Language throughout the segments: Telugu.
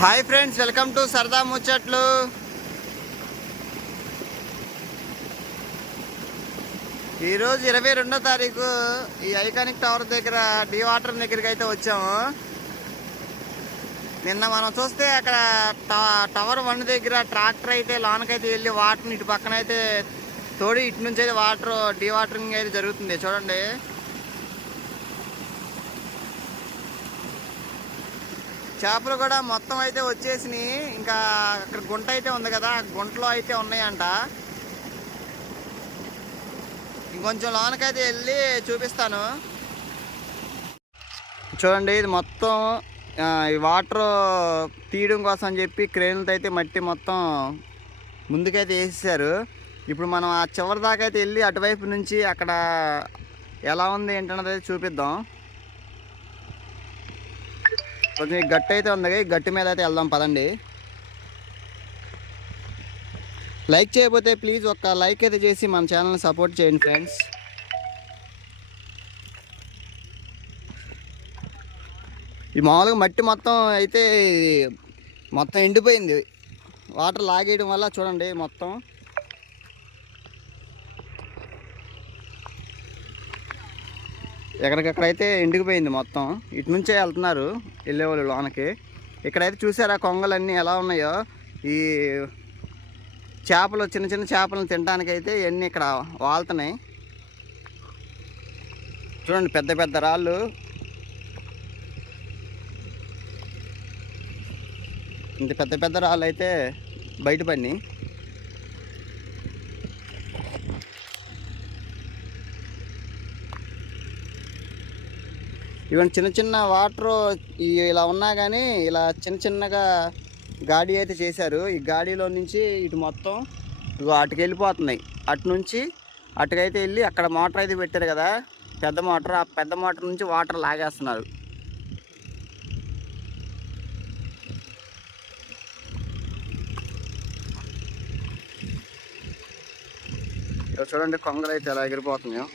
హాయ్ ఫ్రెండ్స్, వెల్కమ్ టు సరదా ముచ్చట్లు. ఈరోజు 22వ తారీఖు ఈ ఐకానిక్ టవర్ దగ్గర డీవాటర్ దగ్గరికి అయితే వచ్చాము. నిన్న మనం చూస్తే అక్కడ టవర్ 1 దగ్గర ట్రాక్టర్ అయితే లోనకైతే వెళ్ళి వాటర్ని ఇటు పక్కన అయితే తోడి ఇటు నుంచి అయితే డీవాటరింగ్ అయితే జరుగుతుంది. చూడండి, చేపలు కూడా మొత్తం అయితే వచ్చేసినాయి. ఇంకా అక్కడ గుంట అయితే ఉంది కదా, గుంటలో అయితే ఉన్నాయంట. ఇంకొంచెం లోనకైతే వెళ్ళి చూపిస్తాను. చూడండి, ఇది మొత్తం ఈ వాటర్ తీయడం కోసం అని చెప్పి క్రేన్లతో అయితే మట్టి మొత్తం ముందుకైతే వేసేసారు. ఇప్పుడు మనం ఆ చివరి దాకా అయితే వెళ్ళి అటువైపు నుంచి అక్కడ ఎలా ఉంది ఏంటన్నది అయితే చూపిద్దాం. కొంచెం గట్టి అయితే ఉంది, ఈ గట్టి మీద అయితే వెళ్దాం పదండి. లైక్ చేయకపోతే ప్లీజ్ ఒక లైక్ అయితే చేసి మన ఛానల్ని సపోర్ట్ చేయండి ఫ్రెండ్స్. ఈ మామూలుగా మట్టి మొత్తం అయితే మొత్తం ఎండిపోయింది వాటర్ లాగేయడం వల్ల. చూడండి, మొత్తం ఎక్కడికక్కడైతే ఎండిపోయింది మొత్తం. ఇటు నుంచే వెళ్తున్నారు వెళ్ళేవాళ్ళు లోనకి. ఇక్కడైతే చూసారా కొంగలన్నీ ఎలా ఉన్నాయో. ఈ చేపలు, చిన్న చిన్న చేపలను తినడానికైతే ఇవన్నీ ఇక్కడ వాళ్తున్నాయి. చూడండి, పెద్ద పెద్ద రాళ్ళు. ఇంత పెద్ద పెద్ద రాళ్ళు అయితే బయటపడినాయి. ఇవన్నీ చిన్న చిన్న వాటర్ ఇలా ఉన్నా కానీ ఇలా చిన్న చిన్నగా గాడి అయితే చేశారు. ఈ గాడిలో నుంచి ఇటు మొత్తం అటుకు వెళ్ళిపోతున్నాయి. అటు నుంచి అటుకైతే వెళ్ళి అక్కడ మోటార్ అయితే పెట్టారు కదా, పెద్ద మోటార్. ఆ పెద్ద మోటార్ నుంచి వాటర్ లాగేస్తున్నారు. చూడండి, కొంగలు అయితే ఎలా ఎగిరిపోతున్నాయో.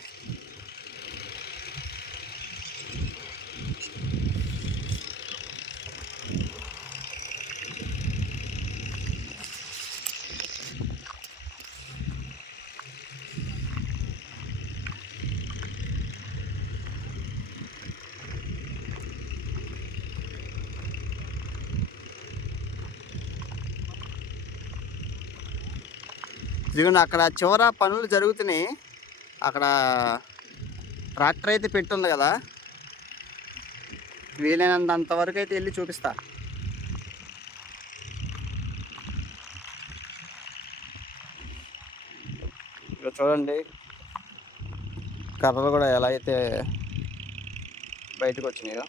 ఇదిగోండి, అక్కడ చివర పనులు జరుగుతున్నాయి. అక్కడ ట్రాక్టర్ అయితే పెట్టుంది కదా, వీలైనంత అంతవరకు అయితే వెళ్ళి చూపిస్తా. ఇక చూడండి, కర్రలు కూడా ఎలా అయితే బయటకు వచ్చినాయో.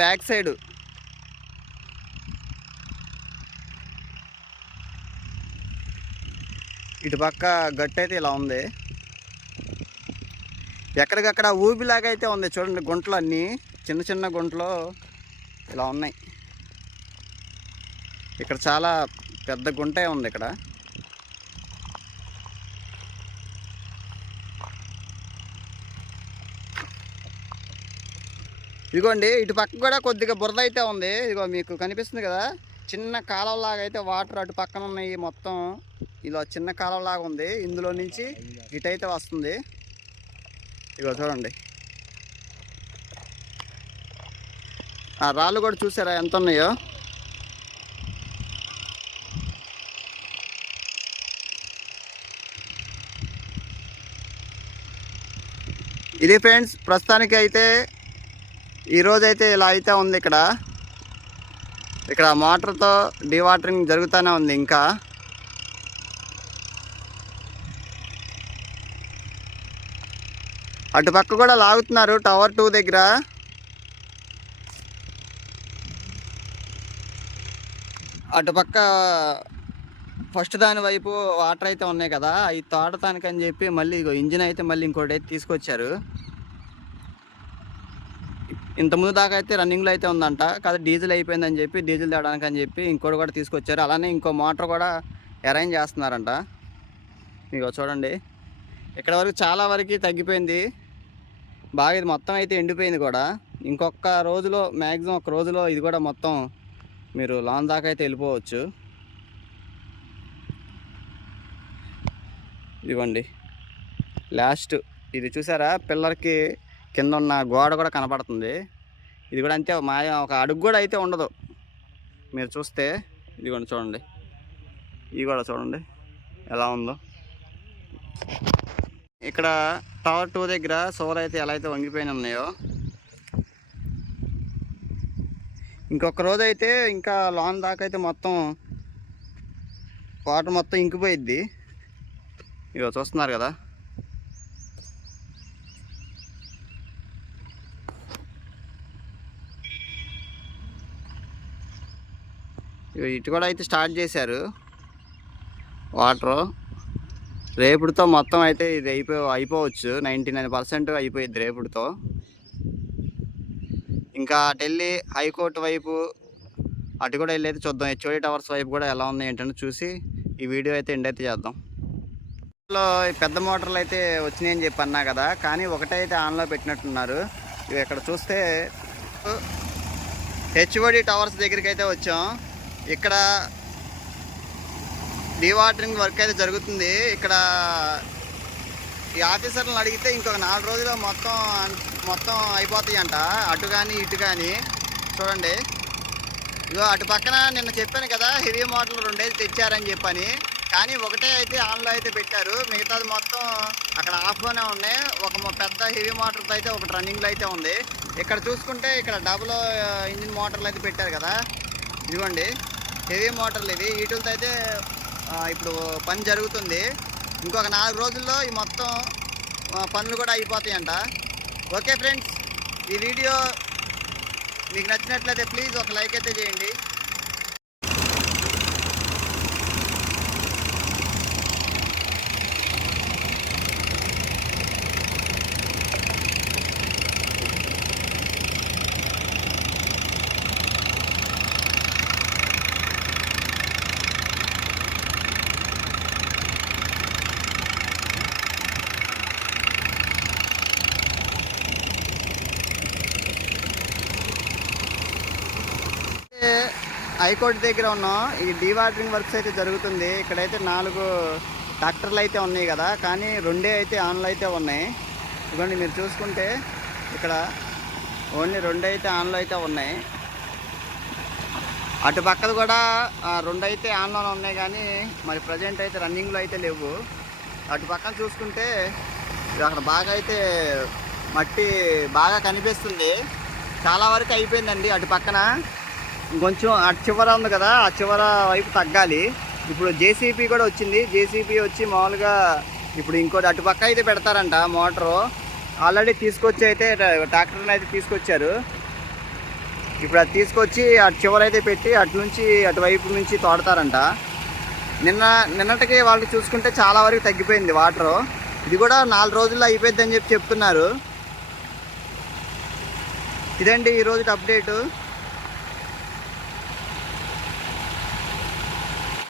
బ్యాక్ సైడ్ ఇటు పక్క గట్టు అయితే ఇలా ఉంది. ఎక్కడికక్కడ ఊబిలాగా అయితే ఉంది. చూడండి, గుంటలు అన్నీ చిన్న చిన్న గుంటలు ఇలా ఉన్నాయి. ఇక్కడ చాలా పెద్ద గుంటే ఉంది ఇక్కడ. ఇదిగోండి, ఇటు పక్క కూడా కొద్దిగా బురద అయితే ఉంది. ఇదిగో మీకు కనిపిస్తుంది కదా, చిన్న కాలువలాగా అయితే వాటర్ అటు పక్కన ఉన్నాయి. మొత్తం ఇలా చిన్న కాలువలాగా ఉంది. ఇందులో నుంచి ఇటైతే వస్తుంది. ఇదిగో చూడండి, ఆ రాళ్ళు కూడా చూసారా ఎంత ఉన్నాయో. ఇది ఫ్రెండ్స్, ప్రస్తుతానికి అయితే ఈరోజైతే ఇలా అయితే ఉంది. ఇక్కడ మోటార్తో డీవాటరింగ్ జరుగుతూనే ఉంది. ఇంకా అటుపక్క కూడా లాగుతున్నారు టవర్ 2 దగ్గర. అటుపక్క ఫస్ట్ దాని వైపు వాటర్ అయితే ఉన్నాయి కదా, అవి తోడటానికని చెప్పి మళ్ళీ ఇంజిన్ అయితే మళ్ళీ ఇంకోటి అయితే తీసుకొచ్చారు. ఇంతకుముందు దాకా అయితే రన్నింగ్లో అయితే ఉందంట, కాదు డీజిల్ అయిపోయిందని చెప్పి డీజిల్ తేవడానికి అని చెప్పి ఇంకోటి కూడా తీసుకొచ్చారు. అలానే ఇంకో మోటార్ కూడా అరేంజ్ చేస్తున్నారంట. మీకు చూడండి, ఇక్కడ వరకు చాలా వరకు తగ్గిపోయింది బాగా. ఇది మొత్తం అయితే ఎండిపోయింది కూడా. ఇంకొక రోజులో మ్యాక్సిమం ఒక రోజులో ఇది కూడా మొత్తం మీరు లాన్ దాకా అయితే వెళ్ళిపోవచ్చు. ఇదిగోండి లాస్ట్ ఇది చూసారా, పిల్లర్కి కింద ఉన్న గోడ కూడా కనపడుతుంది. ఇది కూడా అంతే, ఒక అడుగు కూడా అయితే ఉండదు మీరు చూస్తే. ఇదిగోండి చూడండి, ఇది కూడా చూడండి ఎలా ఉందో. ఇక్కడ టవర్ 2 దగ్గర సోర్ అయితే ఎలా అయితే వంగిపోయిన ఉన్నాయో, ఇంకొక రోజు అయితే ఇంకా లాన్ దాకా అయితే మొత్తం వాటర్ మొత్తం ఇంకిపోయిద్ది. ఇగో చూస్తున్నారు కదా. ఇటు కూడా అయితే స్టార్ట్ చేశారు వాటరు. రేపుడుతో మొత్తం అయితే ఇది అయిపోవచ్చు. 99% అయిపోయింది రేపుడుతో. ఇంకా అటు వెళ్ళి హైకోర్టు వైపు అటు కూడా వెళ్ళి అయితే చూద్దాం. హెచ్ఓడి టవర్స్ వైపు కూడా ఎలా ఉన్నాయి ఏంటంటే చూసి ఈ వీడియో అయితే ఎండ్ అయితే చేద్దాం. పెద్ద మోటార్లు అయితే వచ్చినాయని చెప్పి అన్నా కదా, కానీ ఒకటైతే ఆన్లో పెట్టినట్టున్నారు. ఇవి ఇక్కడ చూస్తే హెచ్ఓడి టవర్స్ దగ్గరికి అయితే వచ్చాం. ఇక్కడ డీవాటరింగ్ వర్క్ అయితే జరుగుతుంది. ఇక్కడ ఈ ఆఫీసర్లను అడిగితే ఇంకొక 4 రోజుల్లో మొత్తం అయిపోతాయి అంట, అటు కానీ ఇటు కానీ. చూడండి ఇగో అటు పక్కన నిన్న చెప్పాను కదా హెవీ మోటార్లు 2 అయితే తెచ్చారని చెప్పని, కానీ ఒకటే అయితే ఆన్లో అయితే పెట్టారు. మిగతాది మొత్తం అక్కడ ఆఫ్లోనే ఉన్నాయి. ఒక పెద్ద హెవీ మోటార్తో అయితే ఒకటి రన్నింగ్లో అయితే ఉంది. ఇక్కడ చూసుకుంటే ఇక్కడ డబుల్ ఇంజిన్ మోటార్లు అయితే పెట్టారు కదా. ఇదిగోండి హెవీ మోటార్లు ఇవి. వీటితో అయితే ఇప్పుడు పని జరుగుతుంది. ఇంకొక 4 రోజుల్లో ఈ మొత్తం పనులు కూడా అయిపోతాయంట. ఓకే ఫ్రెండ్స్, ఈ వీడియో మీకు నచ్చినట్లయితే ప్లీజ్ ఒక లైక్ అయితే చేయండి. హైకోర్టు దగ్గర ఉన్నాం. ఈ డీవాటరింగ్ వర్క్స్ అయితే జరుగుతుంది. ఇక్కడైతే 4 ట్రాక్టర్లు అయితే ఉన్నాయి కదా, కానీ 2 అయితే ఆన్లో అయితే ఉన్నాయి. ఇదిగోండి మీరు చూసుకుంటే ఇక్కడ ఓన్లీ 2 అయితే ఆన్లో అయితే ఉన్నాయి. అటు పక్కది కూడా 2 అయితే ఆన్లోనే ఉన్నాయి, కానీ మరి ప్రజెంట్ అయితే రన్నింగ్లో అయితే లేవు. అటు పక్కన చూసుకుంటే అక్కడ బాగా అయితే మట్టి బాగా కనిపిస్తుంది. చాలా వరకు అయిపోయిందండి. అటు పక్కన కొంచెం అటు చివర ఉంది కదా, ఆ చివర వైపు తగ్గాలి. ఇప్పుడు జేసీపీ కూడా వచ్చింది. జేసీపీ వచ్చి మామూలుగా ఇప్పుడు ఇంకోటి అటు పక్క అయితే పెడతారంట మోటారు. ఆల్రెడీ తీసుకొచ్చి అయితే ట్రాక్టర్ని అయితే తీసుకొచ్చారు. ఇప్పుడు అది తీసుకొచ్చి అటు చివర అయితే పెట్టి అటువైపు నుంచి తోడతారంట. నిన్నటికి వాళ్ళు చూసుకుంటే చాలా వరకు తగ్గిపోయింది వాటరు. ఇది కూడా 4 రోజుల్లో అయిపోద్ది అని చెప్తున్నారు. ఇదండి ఈరోజు అప్డేటు.